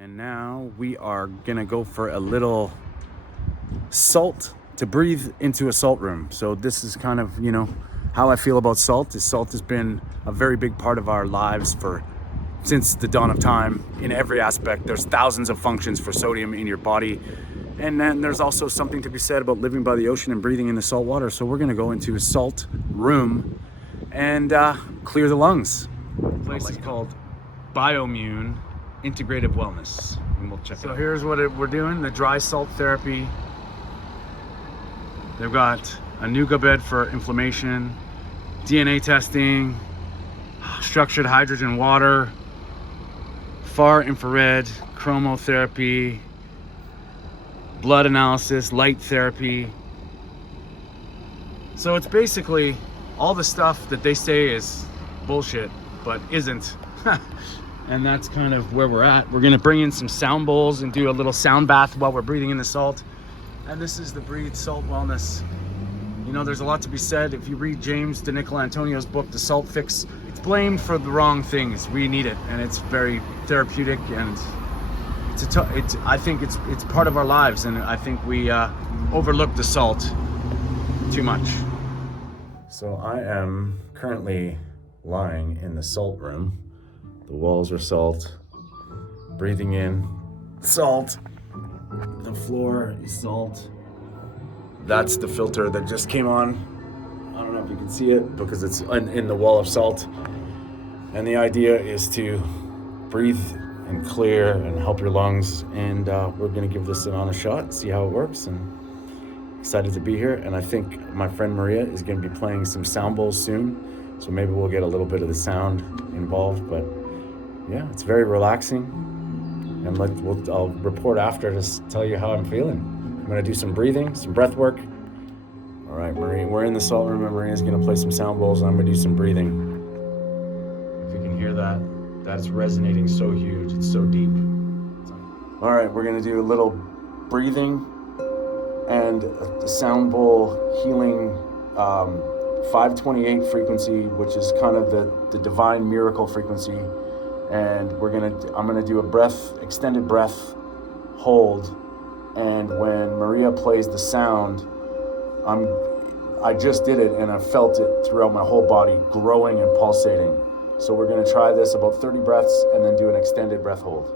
And now we are gonna go for a little salt to breathe into a salt room. So this is kind of, how I feel about salt. Salt has been a very big part of our lives since the dawn of time in every aspect. There's thousands of functions for sodium in your body. And then there's also something to be said about living by the ocean and breathing in the salt water. So we're gonna go into a salt room and clear the lungs. The place is called BIOMUNE Integrative Wellness, and we'll check it out. So here's what we're doing, the dry salt therapy. They've got a nuga bed for inflammation, DNA testing, structured hydrogen water, far infrared, chromotherapy, blood analysis, light therapy. So it's basically all the stuff that they say is bullshit, but isn't. And that's kind of where we're at. We're gonna bring in some sound bowls and do a little sound bath while we're breathing in the salt. And this is the Breathe Salt Wellness. There's a lot to be said. If you read James DeNicola Antonio's book, The Salt Fix, it's blamed for the wrong things. We need it, and it's very therapeutic, and I think it's part of our lives, and I think we overlook the salt too much. So I am currently lying in the salt room. The walls are salt, breathing in salt. The floor is salt. That's the filter that just came on. I don't know if you can see it because it's in the wall of salt. And the idea is to breathe and clear and help your lungs. And we're gonna give this an honest shot, see how it works. And excited to be here. And I think my friend Maria is gonna be playing some sound bowls soon. So maybe we'll get a little bit of the sound involved, but yeah, it's very relaxing. And I'll report after to tell you how I'm feeling. I'm gonna do some breathing, some breath work. All right, Maria, we're in the salt room and Maria's gonna play some sound bowls and I'm gonna do some breathing. If you can hear that, that's resonating so huge, it's so deep. All right, we're gonna do a little breathing and the sound bowl healing 528 frequency, which is kind of the divine miracle frequency. And I'm gonna do a extended breath hold. And when Maria plays the sound, I just did it and I felt it throughout my whole body, growing and pulsating. So we're gonna try this about 30 breaths and then do an extended breath hold.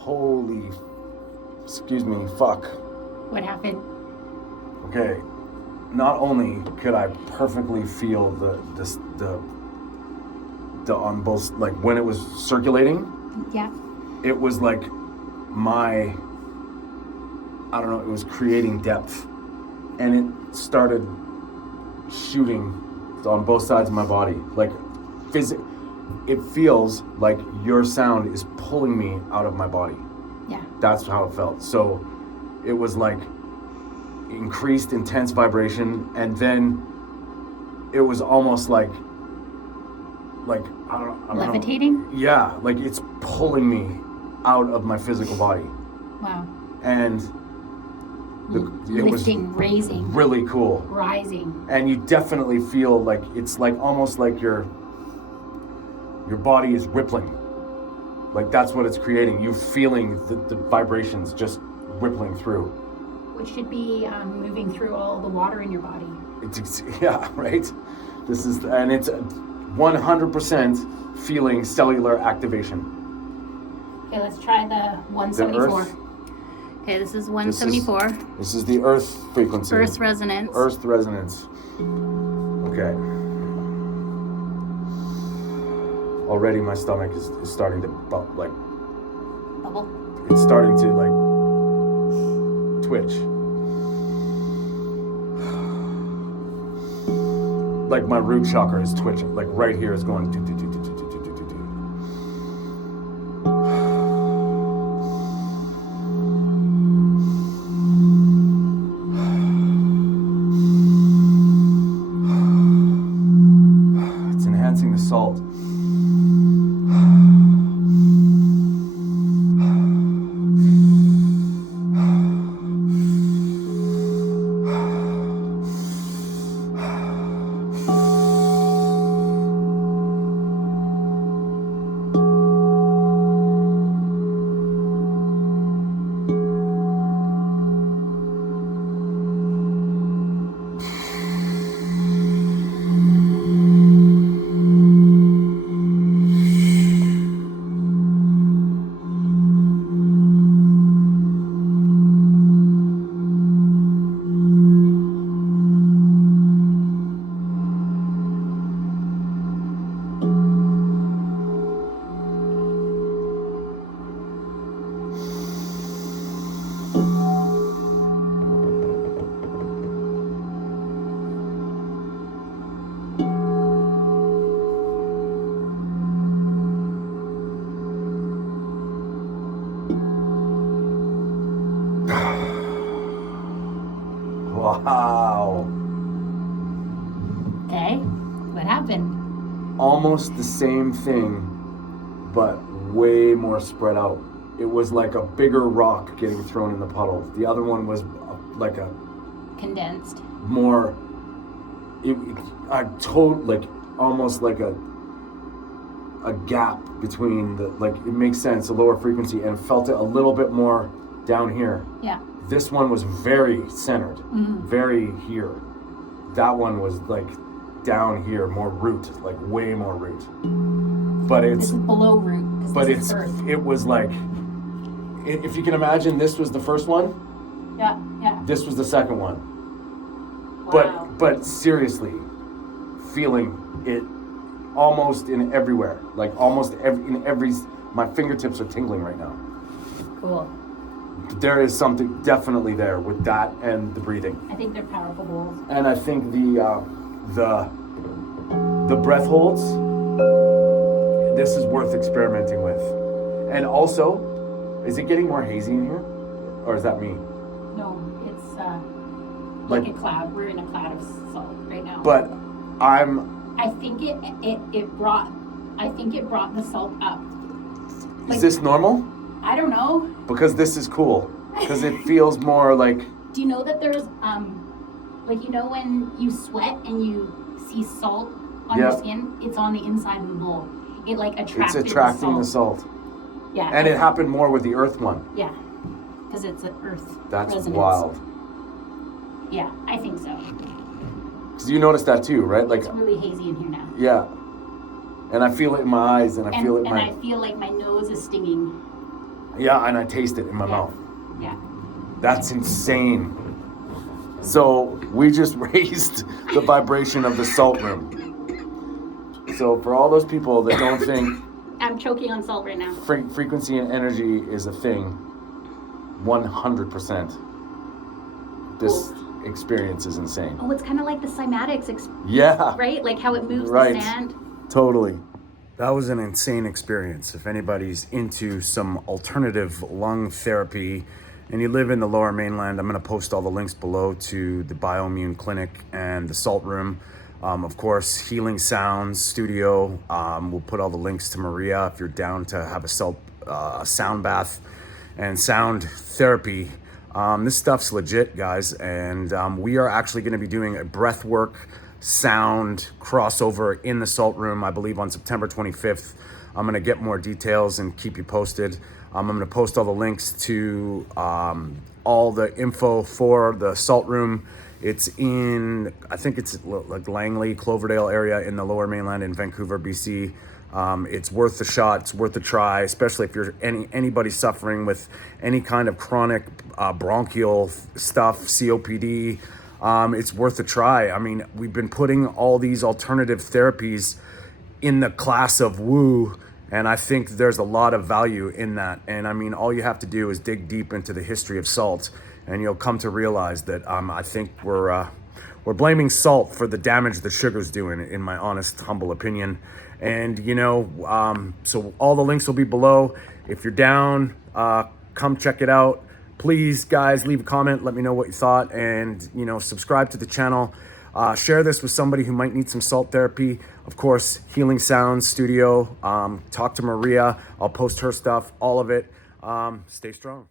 Holy, fuck. What happened? Okay, not only could I perfectly feel the on both, like when it was circulating. Yeah. It was like I don't know, it was creating depth. And it started shooting on both sides of my body. Like it feels like your sound is pulling me out of my body. Yeah. That's how it felt. So it was like increased intense vibration, and then it was almost like I don't levitating? know. Yeah, like it's pulling me out of my physical body. Wow. And it lifting, was raising, really cool. rising. And you definitely feel like it's like almost like your body is rippling. Like that's what it's creating. You feeling the vibrations just rippling through. Which should be moving through all the water in your body. Yeah, right. And it's 100% feeling cellular activation. Okay, let's try the 174. Okay, this is 174. This is the earth frequency. Earth resonance. Earth resonance. Okay. Already my stomach is starting to Bubble. it's starting to like twitch. Like my root chakra is twitching. Like right here is going do do do do do do do do do. It's enhancing the salt. Wow. Okay, what happened? Almost the same thing, but way more spread out. It was like a bigger rock getting thrown in the puddle. The other one was like a Condensed. more, almost like a gap between the, like it makes sense, a lower frequency, and felt it a little bit more down here. Yeah. This one was very centered, very here. That one was like down here, more root, like way more root. But This is below root. but this is earth. it was like, if you can imagine, this was the first one, Yeah, yeah. this was the second one. Wow. But seriously, feeling it almost in everywhere, like almost in every, my fingertips are tingling right now. Cool. There is something definitely there with that and the breathing. I think they're powerful bowls. And I think the breath holds, this is worth experimenting with. And also, is it getting more hazy in here? Or is that me? No, it's like a cloud. We're in a cloud of salt right now. But I think it brought the salt up. is this normal? I don't know. Because this is cool. Because it feels more like, Do you know that there's like, you know when you sweat and you see salt on your skin? It's on the inside of the bowl. It like attracts it's attracting the salt. Yeah. And it happened more with the earth one. Yeah. Because it's an earth That's resonance. wild. Yeah, I think so. Because you noticed that too, right? Like, It's really hazy in here now. yeah. And I feel it in my eyes, and I feel it in I feel like my nose is stinging. yeah, and I taste it in my mouth. Yeah. That's insane. So we just raised the vibration of the salt room. So for all those people that don't think I'm choking on salt right now. frequency and energy is a thing, 100%. This experience is insane. Oh, it's kind of like the cymatics, Yeah. right? Like how it moves Right. the sand. Totally. That was an insane experience. If anybody's into some alternative lung therapy and you live in the Lower Mainland, I'm going to post all the links below to the BIOMUNE clinic and the salt room. Of course, Healing Sounds Studio. We'll put all the links to Maria if you're down to have a sound bath and sound therapy. This stuff's legit, guys. And we are actually going to be doing a breathwork sound crossover in the salt room, I believe on September 25th. I'm going to get more details and keep you posted. I'm going to post all the links to all the info for the salt room. It's in, I think it's like Langley, Cloverdale area in the Lower Mainland in Vancouver, BC. It's worth the shot. It's worth the try, especially if you're anybody suffering with any kind of chronic bronchial stuff, COPD. It's worth a try. I mean, we've been putting all these alternative therapies in the class of woo, and I think there's a lot of value in that. And I mean, all you have to do is dig deep into the history of salt, and you'll come to realize that I think we're blaming salt for the damage that sugar's doing, in my honest, humble opinion. And you know, so all the links will be below. If you're down, come check it out. Please, guys, leave a comment. Let me know what you thought, and you know, subscribe to the channel. Share this with somebody who might need some salt therapy. Of course, Healing Sounds Studio. Talk to Maria. I'll post her stuff, all of it. Stay strong.